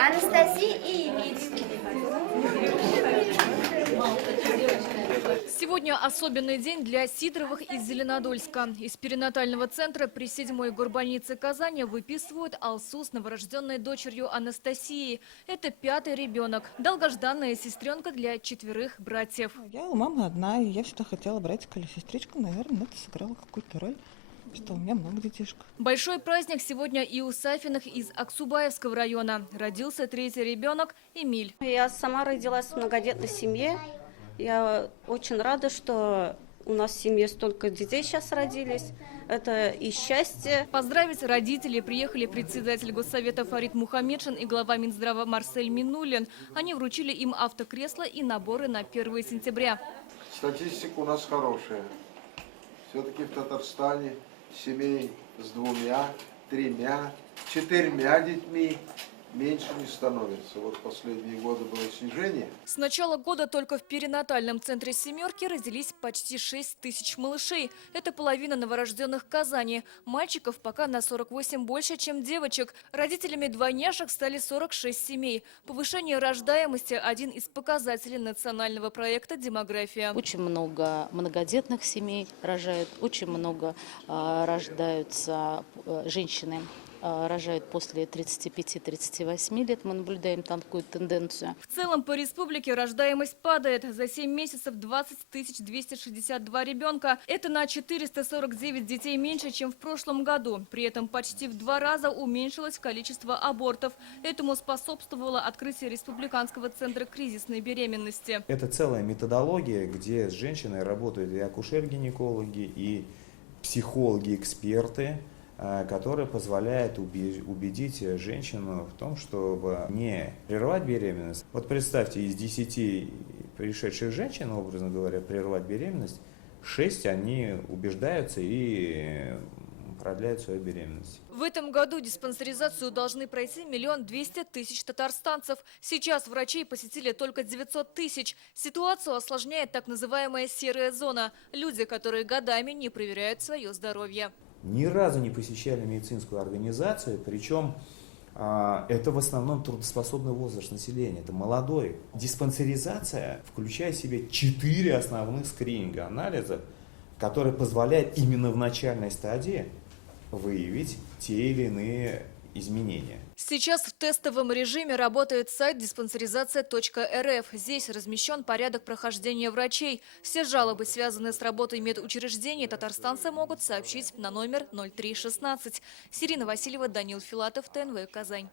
Анастасия и Эмиль. Сегодня особенный день для Сидоровых из Зеленодольска. Из перинатального центра при 7-й горбольнице Казани выписывают Алсу с новорожденной дочерью Анастасией. Это 5-й ребенок. Долгожданная сестренка для 4 братьев. Я у мамы одна, и я всегда хотела братика или сестричку. Наверное, это сыграло какую-то роль, что у меня много детишек. Большой праздник сегодня и у Сафиных из Аксубаевского района. Родился 3-й ребенок Эмиль. Я сама родилась в многодетной семье. Я очень рада, что у нас в семье столько детей сейчас родились. Это и счастье. Поздравить родителей приехали председатель Госсовета Фарид Мухаммедшин и глава Минздрава Марсель Минуллин. Они вручили им автокресла и наборы на 1 сентября. Статистика у нас хорошая. Все-таки в Татарстане семей с 2, 3, 4 детьми меньше не становится. Вот последние годы было снижение. С начала года только в перинатальном центре «Семерки» родились почти 6 тысяч малышей. Это половина новорожденных Казани. Мальчиков пока на 48 больше, чем девочек. Родителями двойняшек стали 46 семей. Повышение рождаемости – один из показателей национального проекта «Демография». Очень много многодетных семей рожают, очень много рождаются женщины. Рожают после 35-38 лет. Мы наблюдаем там такую тенденцию. В целом по республике рождаемость падает. За 7 месяцев 20 262 ребенка. Это на 449 детей меньше, чем в прошлом году. При этом почти в 2 раза уменьшилось количество абортов. Этому способствовало открытие Республиканского центра кризисной беременности. Это целая методология, где с женщиной работают и акушер-гинекологи, и психологи-эксперты, которая позволяет убедить женщину в том, чтобы не прервать беременность. Вот представьте, из 10 пришедших женщин, образно говоря, прервать беременность, 6 они убеждаются и продляют свою беременность. В этом году диспансеризацию должны пройти 1 200 000 татарстанцев. Сейчас врачей посетили только 900 000. Ситуацию осложняет так называемая серая зона. Люди, которые годами не проверяют свое здоровье. Ни разу не посещали медицинскую организацию, причем это в основном трудоспособный возраст населения, это молодой. Диспансеризация включает в себя 4 основных скрининга анализа, которые позволяют именно в начальной стадии выявить те или иные изменения. Сейчас в тестовом режиме работает сайт диспансеризация.рф. Здесь размещен порядок прохождения врачей. Все жалобы, связанные с работой медучреждений, татарстанцы могут сообщить на номер 0316. Сирина Васильева, Данил Филатов, ТНВ Казань.